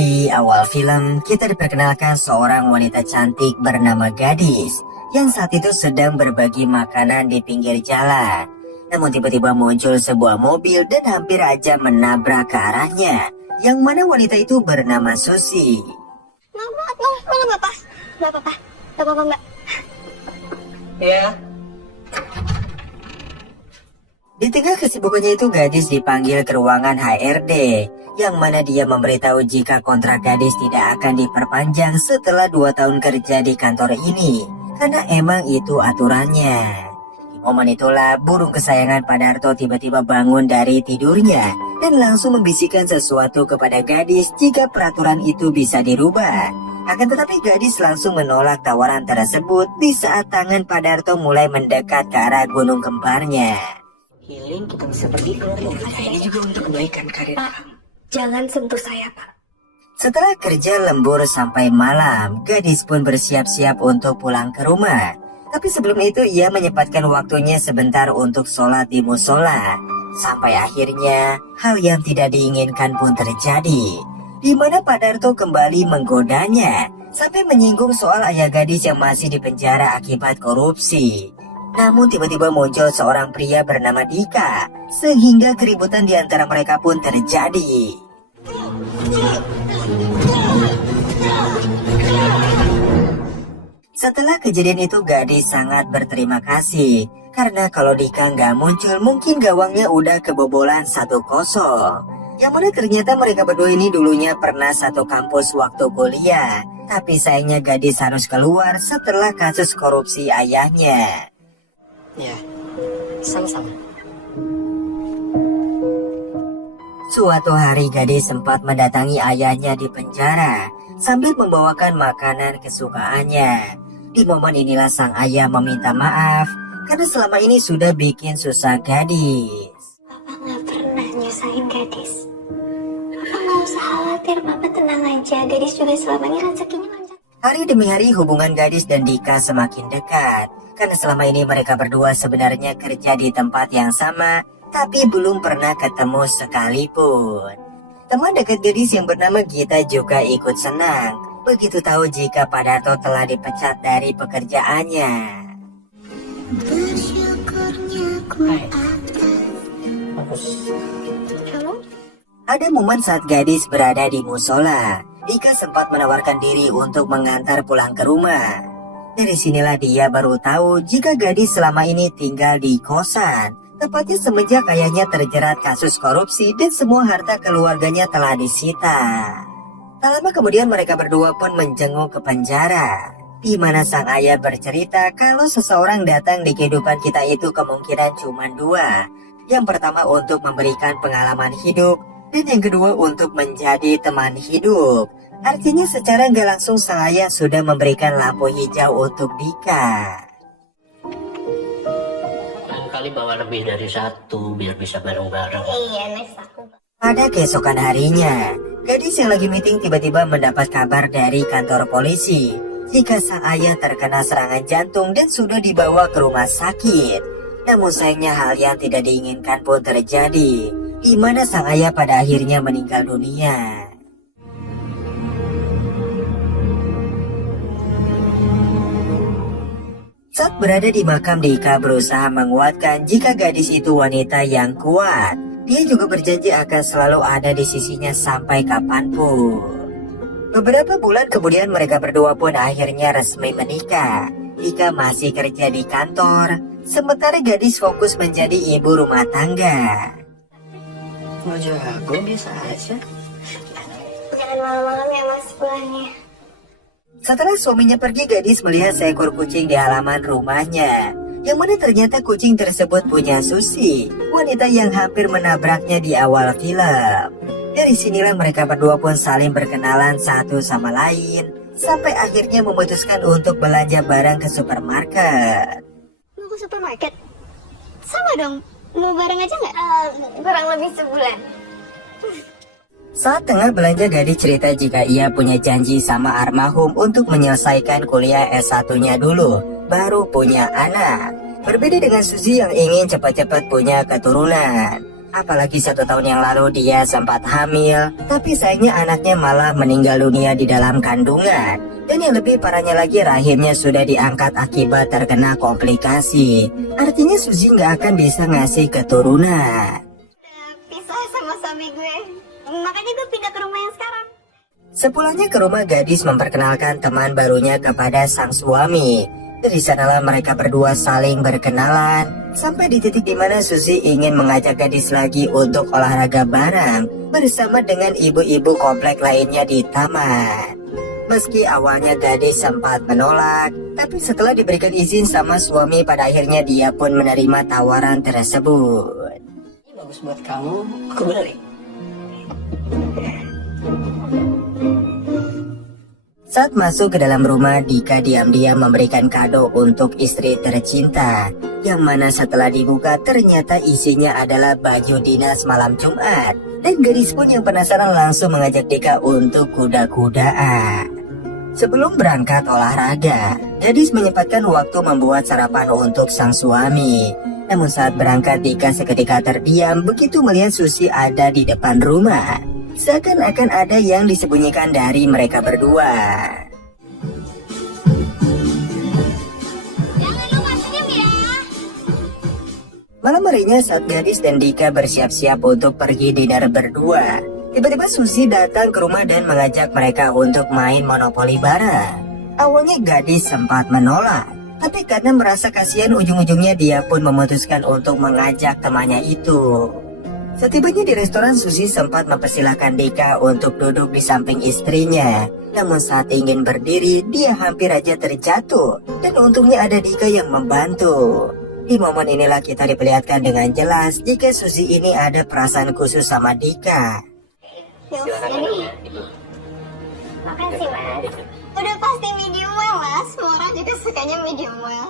Di awal film, kita diperkenalkan seorang wanita cantik bernama Gadis yang saat itu sedang berbagi makanan di pinggir jalan. Namun tiba-tiba muncul sebuah mobil dan hampir aja menabrak ke arahnya, yang mana wanita itu bernama Susi. Gak apa-apa mbak. Ya. Di tengah kesibukannya itu Gadis dipanggil ke ruangan HRD, yang mana dia memberitahu jika kontrak Gadis tidak akan diperpanjang setelah 2 tahun kerja di kantor ini, karena emang itu aturannya. Di momen itulah burung kesayangan Padarto tiba-tiba bangun dari tidurnya dan langsung membisikkan sesuatu kepada Gadis jika peraturan itu bisa dirubah. Akan tetapi Gadis langsung menolak tawaran tersebut di saat tangan Padarto mulai mendekat ke arah gunung kembarnya. Healing kita bisa pergi keluar rumah. Ini juga untuk kebaikan karir kamu. Jangan sentuh saya pak. Setelah kerja lembur sampai malam, Gadis pun bersiap-siap untuk pulang ke rumah. Tapi sebelum itu ia menyempatkan waktunya sebentar untuk sholat di musola. Sampai akhirnya hal yang tidak diinginkan pun terjadi, di mana Padarto kembali menggodanya sampai menyinggung soal ayah Gadis yang masih di penjara akibat korupsi. Namun tiba-tiba muncul seorang pria bernama Dika, sehingga keributan di antara mereka pun terjadi. Setelah kejadian itu Gadis sangat berterima kasih, karena kalau Dika nggak muncul mungkin gawangnya udah kebobolan 1-0. Yang mana ternyata mereka berdua ini dulunya pernah satu kampus waktu kuliah, tapi sayangnya Gadis harus keluar setelah kasus korupsi ayahnya. Ya, sama-sama. Suatu hari Gadis sempat mendatangi ayahnya di penjara sambil membawakan makanan kesukaannya. Di momen inilah sang ayah meminta maaf karena selama ini sudah bikin susah Gadis. Papa gak pernah nyusahin Gadis. Papa gak usah khawatir, Papa tenang aja. Gadis juga selama ini rezekinya lancar. Hari demi hari hubungan Gadis dan Dika semakin dekat, karena selama ini mereka berdua sebenarnya kerja di tempat yang sama, tapi belum pernah ketemu sekalipun. Teman dekat Gadis yang bernama Gita juga ikut senang begitu tahu jika Padarto telah dipecat dari pekerjaannya. Kamu? Ada momen saat Gadis berada di musola, Dika sempat menawarkan diri untuk mengantar pulang ke rumah. Dari sinilah dia baru tahu jika Gadis selama ini tinggal di kosan, tepatnya semenjak ayahnya terjerat kasus korupsi dan semua harta keluarganya telah disita. Tak lama kemudian mereka berdua pun menjenguk ke penjara, di mana sang ayah bercerita kalau seseorang datang di kehidupan kita itu kemungkinan cuma 2. Yang pertama untuk memberikan pengalaman hidup, dan yang kedua untuk menjadi teman hidup. Artinya secara nggak langsung sang ayah sudah memberikan lampu hijau untuk Dika. Kali bawa lebih dari 1 biar bisa bareng-bareng. Iya, next aku. Pada keesokan harinya, Gadis yang lagi meeting tiba-tiba mendapat kabar dari kantor polisi jika sang ayah terkena serangan jantung dan sudah dibawa ke rumah sakit. Namun sayangnya hal yang tidak diinginkan pun terjadi, di mana sang ayah pada akhirnya meninggal dunia. Saat berada di makam, Dika berusaha menguatkan jika Gadis itu wanita yang kuat. Dia juga berjanji akan selalu ada di sisinya sampai kapanpun. Beberapa bulan kemudian mereka berdua pun akhirnya resmi menikah. Dika masih kerja di kantor, sementara Gadis fokus menjadi ibu rumah tangga. Mau jago biasa aja. Jangan malam-malam ya mas pulangnya. Setelah suaminya pergi, Gadis melihat seekor kucing di halaman rumahnya, yang mana ternyata kucing tersebut punya Susi, wanita yang hampir menabraknya di awal film. Dari sinilah mereka berdua pun saling berkenalan satu sama lain, sampai akhirnya memutuskan untuk belanja barang ke supermarket. Mau ke supermarket? Sama dong, mau bareng aja nggak? Kurang lebih sebulan. Saat tengah belanja, Gadis cerita jika ia punya janji sama almarhum untuk menyelesaikan kuliah S1-nya dulu, baru punya anak. Berbeda dengan Susi yang ingin cepat-cepat punya keturunan. Apalagi 1 tahun yang lalu dia sempat hamil, tapi sayangnya anaknya malah meninggal dunia di dalam kandungan. Dan yang lebih parahnya lagi, rahimnya sudah diangkat akibat terkena komplikasi. Artinya Suzy nggak akan bisa ngasih keturunan. Pisah sama suami gue. Makanya gue pindah ke rumah yang sekarang. Sepulangnya ke rumah, gadis memperkenalkan teman barunya kepada sang suami. Dari sanalah mereka berdua saling berkenalan, sampai di titik dimana Suzy ingin mengajak gadis lagi untuk olahraga bareng bersama dengan ibu-ibu komplek lainnya di taman. Meski awalnya gadis sempat menolak, tapi setelah diberikan izin sama suami, pada akhirnya dia pun menerima tawaran tersebut. Ini bagus buat kamu, aku beli. Saat masuk ke dalam rumah, Dika diam-diam memberikan kado untuk istri tercinta, yang mana setelah dibuka ternyata isinya adalah baju dinas malam Jumat. Dan gadis pun yang penasaran langsung mengajak Dika untuk kuda-kudaan. Sebelum berangkat olahraga, gadis menyempatkan waktu membuat sarapan untuk sang suami. Namun saat berangkat, Dika seketika terdiam begitu melihat Suzy ada di depan rumah. Seakan-akan ada yang disembunyikan dari mereka berdua. Jangan lupa senyum ya. Malam harinya saat gadis dan Dika bersiap-siap untuk pergi dinner berdua, tiba-tiba Suzy datang ke rumah dan mengajak mereka untuk main monopoli bareng. Awalnya gadis sempat menolak, tapi karena merasa kasihan ujung-ujungnya dia pun memutuskan untuk mengajak temannya itu. Setibanya di restoran, Suzy sempat mempersilahkan Dika untuk duduk di samping istrinya. Namun saat ingin berdiri, dia hampir aja terjatuh. Dan untungnya ada Dika yang membantu. Di momen inilah kita diperlihatkan dengan jelas jika Suzy ini ada perasaan khusus sama Dika. Silakan nih. Makasih mas. Udah pasti medium well mas. Semua orang juga sukanya medium well.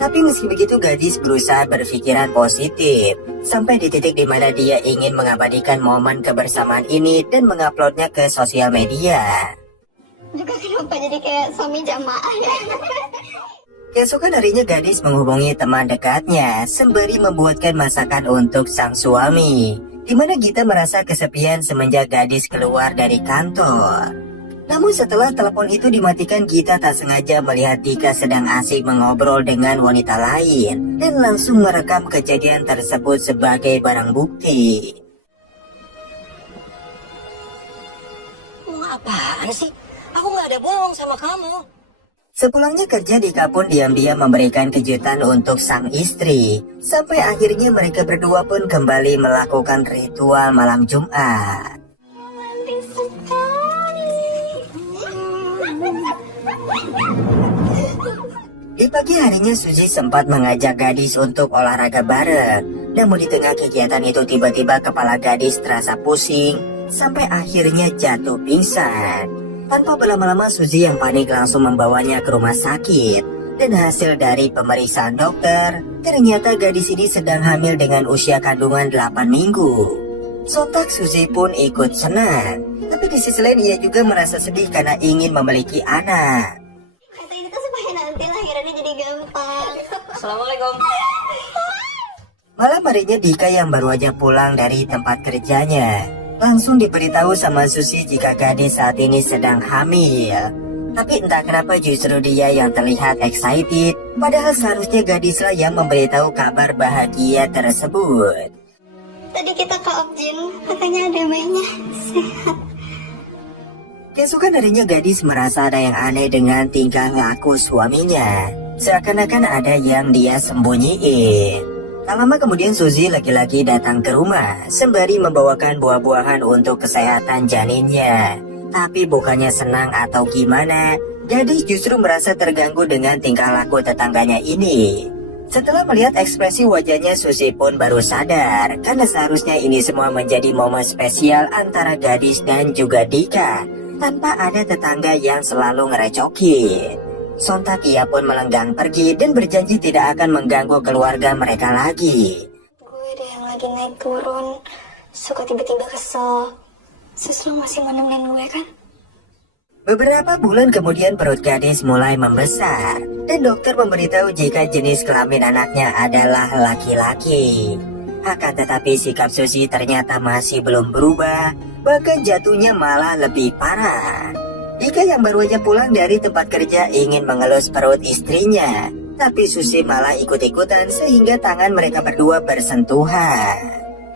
Tapi meski begitu, gadis berusaha berpikiran positif. Sampai di titik dimana dia ingin mengabadikan momen kebersamaan ini dan menguploadnya ke sosial media. Juga kenapa jadi kayak suami jamaah ya? Keesokan harinya gadis menghubungi teman dekatnya sembari membuatkan masakan untuk sang suami. Dimana Gita merasa kesepian semenjak gadis keluar dari kantor. Namun setelah telepon itu dimatikan, Gita tak sengaja melihat Dika sedang asik mengobrol dengan wanita lain dan langsung merekam kejadian tersebut sebagai barang bukti. Mau apaan sih? Aku nggak ada bohong sama kamu. Sepulangnya kerja, Dika pun diam-diam memberikan kejutan untuk sang istri. Sampai akhirnya mereka berdua pun kembali melakukan ritual malam Jumat. Romantis sekali. Di pagi harinya Suzy sempat mengajak gadis untuk olahraga bareng. Namun di tengah kegiatan itu tiba-tiba kepala gadis terasa pusing sampai akhirnya jatuh pingsan. Tanpa berlama-lama Suzy yang panik langsung membawanya ke rumah sakit. Dan hasil dari pemeriksaan dokter, ternyata gadis ini sedang hamil dengan usia kandungan 8 minggu. Sontak Suzy pun ikut senang. Tapi di sisi lain ia juga merasa sedih karena ingin memiliki anak. Kata ini tuh supaya nanti lahirannya jadi gampang. Assalamualaikum. Malam harinya Dika yang baru aja pulang dari tempat kerjanya langsung diberitahu sama Suzy jika gadis saat ini sedang hamil. Tapi entah kenapa justru dia yang terlihat excited, padahal seharusnya gadislah yang memberitahu kabar bahagia tersebut. Tadi kita ke Objin, katanya ada bayinya sehat. Keesokan harinya gadis merasa ada yang aneh dengan tingkah laku suaminya. Seakan-akan ada yang dia sembunyiin. Tak lama kemudian Suzy lagi-lagi datang ke rumah sembari membawakan buah-buahan untuk kesehatan janinnya. Tapi bukannya senang atau gimana, gadis justru merasa terganggu dengan tingkah laku tetangganya ini. Setelah melihat ekspresi wajahnya, Suzy pun baru sadar karena seharusnya ini semua menjadi momen spesial antara gadis dan juga Dika, tanpa ada tetangga yang selalu ngerecokin. Sontak ia pun melenggang pergi dan berjanji tidak akan mengganggu keluarga mereka lagi. Gue deh yang lagi naik turun, suka tiba-tiba kesel. Sus lo masih mau nemenin gue kan? Beberapa bulan kemudian perut gadis mulai membesar dan dokter memberitahu jika jenis kelamin anaknya adalah laki-laki. Akan tetapi sikap Suzy ternyata masih belum berubah, bahkan jatuhnya malah lebih parah. Dika yang baru aja pulang dari tempat kerja ingin mengelus perut istrinya, tapi Suzy malah ikut-ikutan sehingga tangan mereka berdua bersentuhan.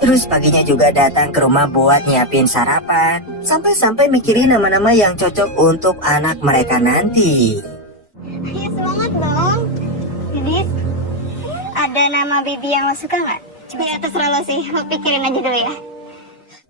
Terus paginya juga datang ke rumah buat nyiapin sarapan, sampai-sampai mikirin nama-nama yang cocok untuk anak mereka nanti. Ayo semangat dong. Gadis, ada nama baby yang lo suka nggak? Ya terserah lo sih, lo pikirin aja dulu ya.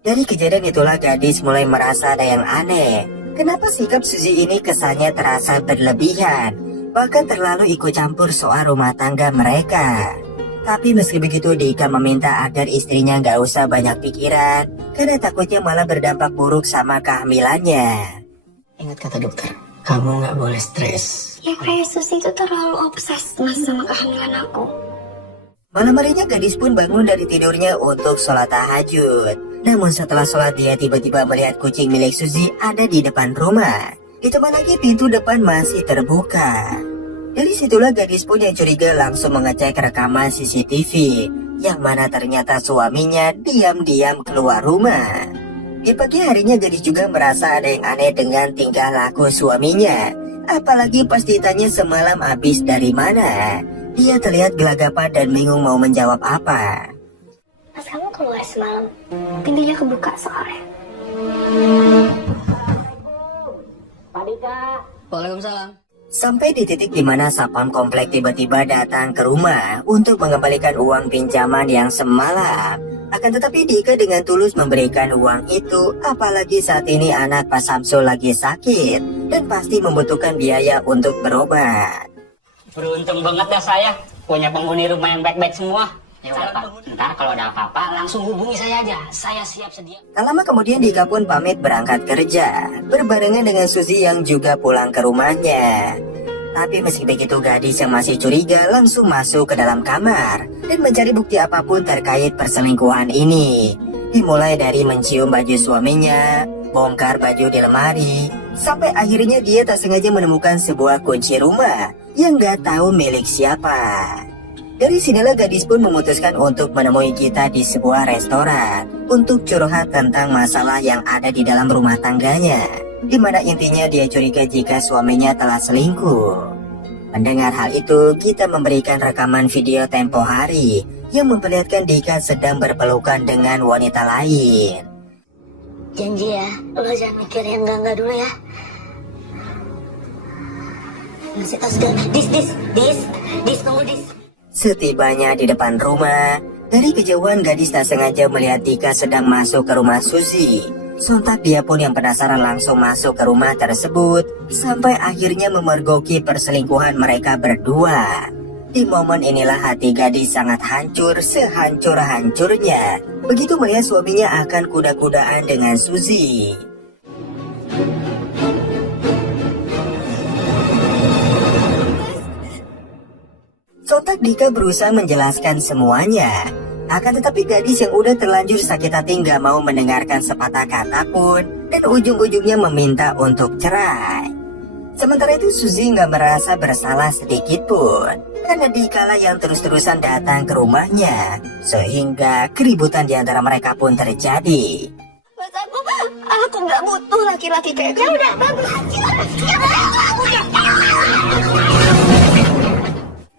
Dari kejadian itulah gadis mulai merasa ada yang aneh. Kenapa sikap Suzy ini kesannya terasa berlebihan, bahkan terlalu ikut campur soal rumah tangga mereka. Tapi meski begitu Dika meminta agar istrinya gak usah banyak pikiran, karena takutnya malah berdampak buruk sama kehamilannya. Ingat kata dokter, kamu nggak boleh stres. Ya kayak Susi itu terlalu obses mas sama kehamilan aku. Malam harinya gadis pun bangun dari tidurnya untuk sholat tahajud. Namun setelah sholat dia tiba-tiba melihat kucing milik Suzy ada di depan rumah. Ditambah lagi pintu depan masih terbuka. Dari situlah gadis pun yang curiga langsung mengecek rekaman CCTV, yang mana ternyata suaminya diam-diam keluar rumah. Di pagi harinya gadis juga merasa ada yang aneh dengan tingkah laku suaminya. Apalagi pas ditanya semalam habis dari mana. Dia terlihat gelagapan dan bingung mau menjawab apa. Pas kamu keluar semalam, pintunya kebuka soalnya. Waalaikumsalam. Sampai di titik dimana satpam komplek tiba-tiba datang ke rumah untuk mengembalikan uang pinjaman yang semalam. Akan tetapi Dika dengan tulus memberikan uang itu, apalagi saat ini anak Pak Samsul lagi sakit dan pasti membutuhkan biaya untuk berobat. Beruntung banget dah saya punya penghuni rumah yang baik-baik semua. Ya udah Pak, ntar kalau ada apa-apa langsung hubungi saya aja. Saya siap sedia. Tak lama kemudian Dika pun pamit berangkat kerja, berbarengan dengan Suzy yang juga pulang ke rumahnya. Tapi meski begitu gadis yang masih curiga langsung masuk ke dalam kamar dan mencari bukti apapun terkait perselingkuhan ini. Dimulai dari mencium baju suaminya, bongkar baju di lemari, sampai akhirnya dia tak sengaja menemukan sebuah kunci rumah yang gak tahu milik siapa. Dari sinilah gadis pun memutuskan untuk menemui Gita di sebuah restoran untuk curhat tentang masalah yang ada di dalam rumah tangganya, di mana intinya dia curiga jika suaminya telah selingkuh. Mendengar hal itu, Gita memberikan rekaman video tempo hari yang memperlihatkan Dika sedang berpelukan dengan wanita lain. Janji ya, lo jangan mikir yang enggak dulu ya. Masih tas gak? Dis, tunggu dis. Setibanya di depan rumah, dari kejauhan gadis tak sengaja melihat Dika sedang masuk ke rumah Suzy. Sontak dia pun yang penasaran langsung masuk ke rumah tersebut, sampai akhirnya memergoki perselingkuhan mereka berdua. Di momen inilah hati gadis sangat hancur sehancur-hancurnya begitu melihat suaminya akan kuda-kudaan dengan Suzy. Sontak Dika berusaha menjelaskan semuanya. Akan tetapi gadis yang udah terlanjur sakit hati gak mau mendengarkan sepatah kata pun, dan ujung-ujungnya meminta untuk cerai. Sementara itu Suzy gak merasa bersalah sedikit pun, karena Dika lah yang terus-terusan datang ke rumahnya, sehingga keributan di antara mereka pun terjadi. Mas aku nggak butuh laki-laki kayak kamu. Udah bagus.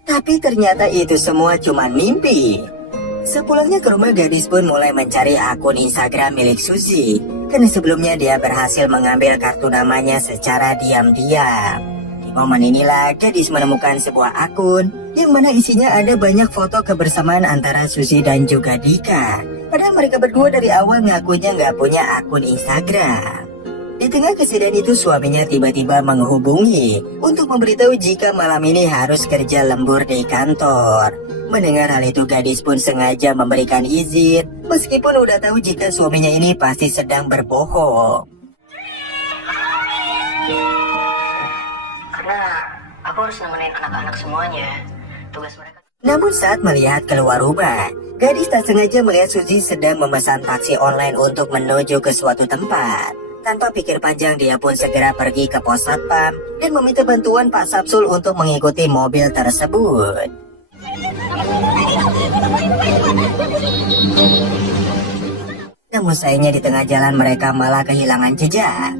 Tapi ternyata itu semua cuma mimpi. Sepulangnya ke rumah, gadis pun mulai mencari akun Instagram milik Suzy, karena sebelumnya dia berhasil mengambil kartu namanya secara diam-diam. Di momen inilah gadis menemukan sebuah akun yang mana isinya ada banyak foto kebersamaan antara Suzy dan juga Dika. Padahal mereka berdua dari awal ngakunya nggak punya akun Instagram. Di tengah kesedihan itu suaminya tiba-tiba menghubungi untuk memberitahu jika malam ini harus kerja lembur di kantor. Mendengar hal itu gadis pun sengaja memberikan izin meskipun udah tahu jika suaminya ini pasti sedang berbohong. Karena aku harus nemenin anak-anak semuanya. Tugas mereka. Namun saat melihat keluar rumah, gadis tak sengaja melihat Suzy sedang memesan taksi online untuk menuju ke suatu tempat. Tanpa pikir panjang dia pun segera pergi ke pos satpam dan meminta bantuan Pak Samsul untuk mengikuti mobil tersebut. Namun sayangnya di tengah jalan mereka malah kehilangan jejak.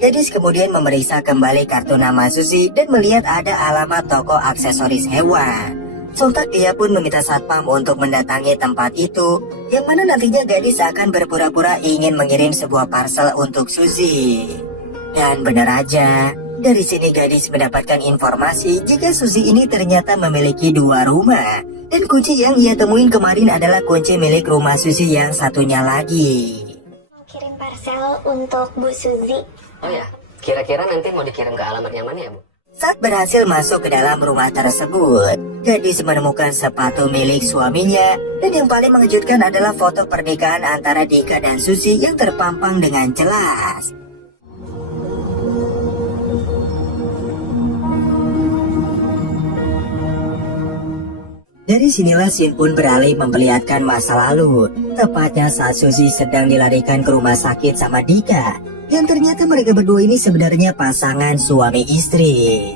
Gadis kemudian memeriksa kembali kartu nama Suzy dan melihat ada alamat toko aksesoris hewan. Sontak dia pun meminta satpam untuk mendatangi tempat itu, yang mana nantinya gadis akan berpura-pura ingin mengirim sebuah parcel untuk Suzy. Dan benar aja, dari sini gadis mendapatkan informasi jika Suzy ini ternyata memiliki 2 rumah. Dan kunci yang ia temuin kemarin adalah kunci milik rumah Suzy yang satunya lagi. Mau kirim parcel untuk Bu Suzy. Oh ya, kira-kira nanti mau dikirim ke alamat yang mana ya, Bu? Saat berhasil masuk ke dalam rumah tersebut, gadis menemukan sepatu milik suaminya. Dan yang paling mengejutkan adalah foto pernikahan antara Dika dan Suzy yang terpampang dengan jelas. Dari sinilah scene pun beralih memperlihatkan masa lalu, tepatnya saat Suzy sedang dilarikan ke rumah sakit sama Dika. Yang ternyata mereka berdua ini sebenarnya pasangan suami istri.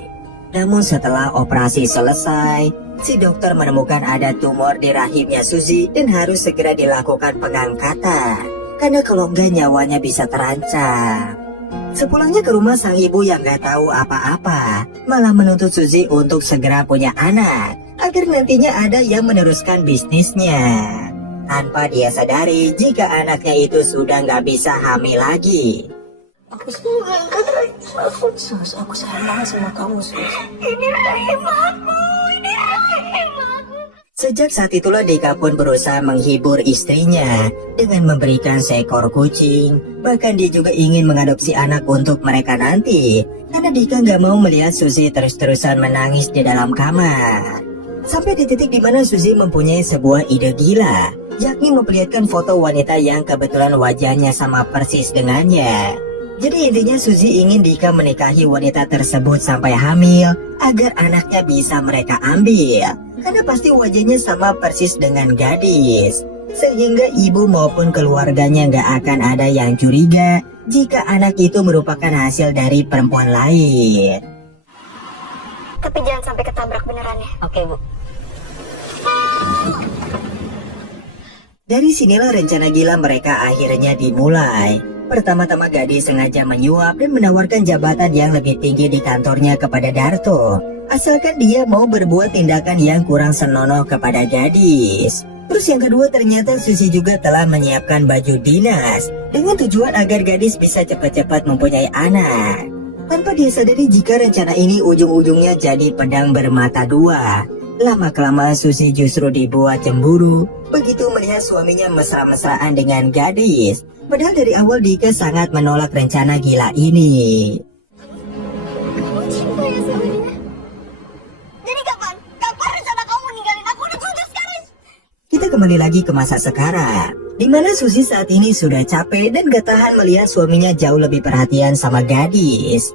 Namun setelah operasi selesai, si dokter menemukan ada tumor di rahimnya Suzy dan harus segera dilakukan pengangkatan. Karena kalau enggak nyawanya bisa terancam. Sepulangnya ke rumah sang ibu yang gak tahu apa-apa, malah menuntut Suzy untuk segera punya anak, agar nantinya ada yang meneruskan bisnisnya. Tanpa dia sadari jika anaknya itu sudah gak bisa hamil lagi. Aku sayang Sus, aku sayang banget sama kamu, Sus. Ini rahim aku, ini rahim aku. Sejak saat itulah Dika pun berusaha menghibur istrinya dengan memberikan seekor kucing. Bahkan dia juga ingin mengadopsi anak untuk mereka nanti, karena Dika nggak mau melihat Suzy terus-terusan menangis di dalam kamar. Sampai di titik dimana Suzy mempunyai sebuah ide gila, yakni memperlihatkan foto wanita yang kebetulan wajahnya sama persis dengannya. Jadi intinya Suzy ingin Dika menikahi wanita tersebut sampai hamil agar anaknya bisa mereka ambil. Karena pasti wajahnya sama persis dengan gadis. Sehingga ibu maupun keluarganya gak akan ada yang curiga jika anak itu merupakan hasil dari perempuan lain. Tapi jangan sampai ketabrak beneran ya. Oke, Bu. Dari sinilah rencana gila mereka akhirnya dimulai. Pertama-tama gadis sengaja menyuap dan menawarkan jabatan yang lebih tinggi di kantornya kepada Darto, asalkan dia mau berbuat tindakan yang kurang senonoh kepada gadis. Terus yang kedua, ternyata Suzy juga telah menyiapkan baju dinas dengan tujuan agar gadis bisa cepat-cepat mempunyai anak. Tanpa dia sadari jika rencana ini ujung-ujungnya jadi pedang bermata dua. Lama-kelamaan Suzy justru dibuat cemburu begitu melihat suaminya mesra-mesraan dengan gadis. Padahal dari awal Dika sangat menolak rencana gila ini. Kamu cinta ya sama dia? Jadi kapan? Kapan rencana kamu ninggalin aku? Udah setuju sekarang. Kita kembali lagi ke masa sekarang, di mana Suzy saat ini sudah capek dan gak tahan melihat suaminya jauh lebih perhatian sama gadis.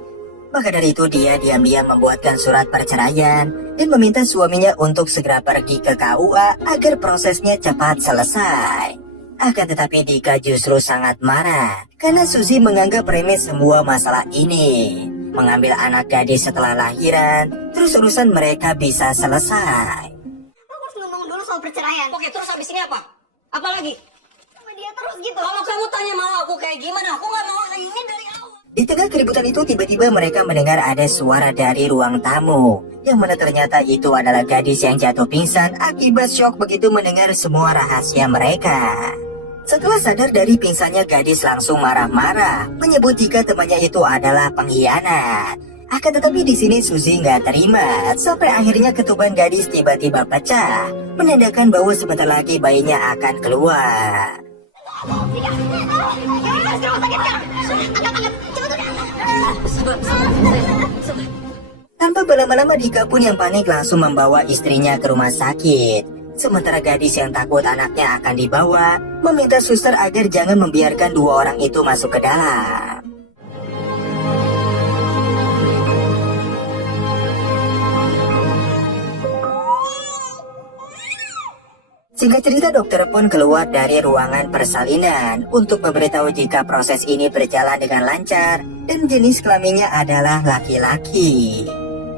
Maka dari itu dia diam-diam membuatkan surat perceraian dan meminta suaminya untuk segera pergi ke KUA agar prosesnya cepat selesai. Akan tetapi Dika justru sangat marah karena Suzy menganggap remeh semua masalah ini. Mengambil anak gadis setelah lahiran, terus urusan mereka bisa selesai. Aku harus ngomong dulu soal perceraian. Oke, terus habis ini apa? Apa lagi? Sama dia terus gitu. Kalau kamu tanya mau aku kayak gimana, aku nggak mau ini dari awal. Di tengah keributan itu tiba-tiba mereka mendengar ada suara dari ruang tamu, yang mana ternyata itu adalah gadis yang jatuh pingsan akibat syok begitu mendengar semua rahasia mereka. Setelah sadar dari pingsannya, gadis langsung marah-marah menyebut jika temannya itu adalah pengkhianat. Akan tetapi di sini Suzy nggak terima sampai akhirnya ketuban gadis tiba-tiba pecah, menandakan bahwa sebentar lagi bayinya akan keluar. Tanpa berlama-lama Dika pun yang panik langsung membawa istrinya ke rumah sakit. Sementara gadis yang takut anaknya akan dibawa meminta suster agar jangan membiarkan dua orang itu masuk ke dalam. Singkat cerita, dokter pun keluar dari ruangan persalinan untuk memberitahu jika proses ini berjalan dengan lancar dan jenis kelaminnya adalah laki-laki.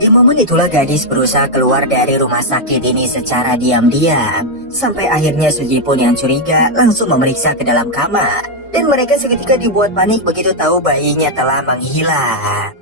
Di momen itulah gadis berusaha keluar dari rumah sakit ini secara diam-diam Sampai akhirnya Suzy pun yang curiga langsung memeriksa ke dalam kamar. Dan mereka seketika dibuat panik begitu tahu bayinya telah menghilang.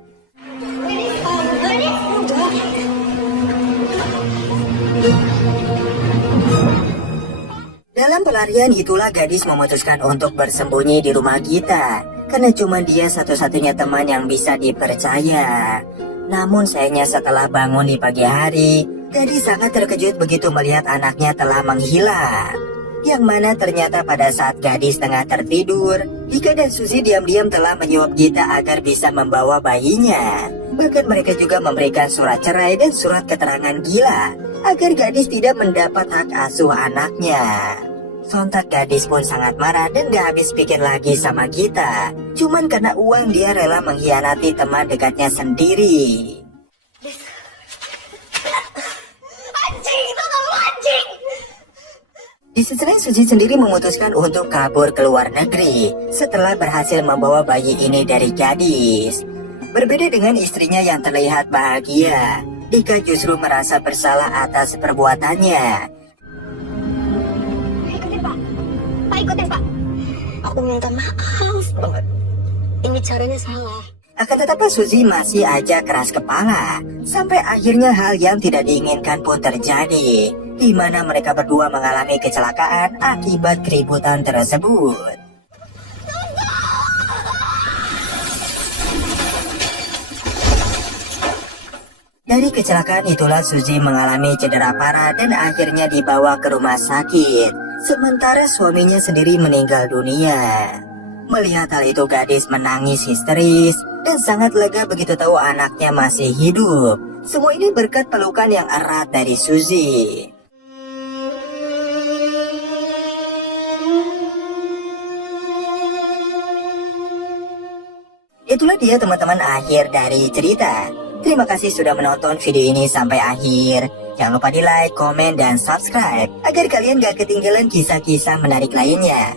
Dalam pelarian itulah gadis memutuskan untuk bersembunyi di rumah Gita. Karena cuma dia satu-satunya teman yang bisa dipercaya. Namun sayangnya setelah bangun di pagi hari, gadis sangat terkejut begitu melihat anaknya telah menghilang. Yang mana ternyata pada saat gadis tengah tertidur, Ika dan Suzy diam-diam telah menyuap Gita agar bisa membawa bayinya. Bahkan mereka juga memberikan surat cerai dan surat keterangan gila agar gadis tidak mendapat hak asuh anaknya. Sontak gadis pun sangat marah dan gak habis pikir lagi sama Gita. Cuman karena uang dia rela mengkhianati teman dekatnya sendiri. Anjing, itu kamu anjing. Di sisi lain Suzy sendiri memutuskan untuk kabur ke luar negeri setelah berhasil membawa bayi ini dari gadis. Berbeda dengan istrinya yang terlihat bahagia, Dika justru merasa bersalah atas perbuatannya. Ikutin pak. Aku minta maaf banget. Ini caranya salah. Akan tetapi Suzy masih aja keras kepala. Sampai akhirnya hal yang tidak diinginkan pun terjadi, di mana mereka berdua mengalami kecelakaan akibat keributan tersebut. Dari kecelakaan itulah Suzy mengalami cedera parah dan akhirnya dibawa ke rumah sakit. Sementara suaminya sendiri meninggal dunia. Melihat hal itu gadis menangis histeris dan sangat lega begitu tahu anaknya masih hidup. Semua ini berkat pelukan yang erat dari Suzy. Itulah dia teman-teman akhir dari cerita. Terima kasih sudah menonton video ini sampai akhir. Jangan lupa di like, komen, dan subscribe agar kalian gak ketinggalan kisah-kisah menarik lainnya.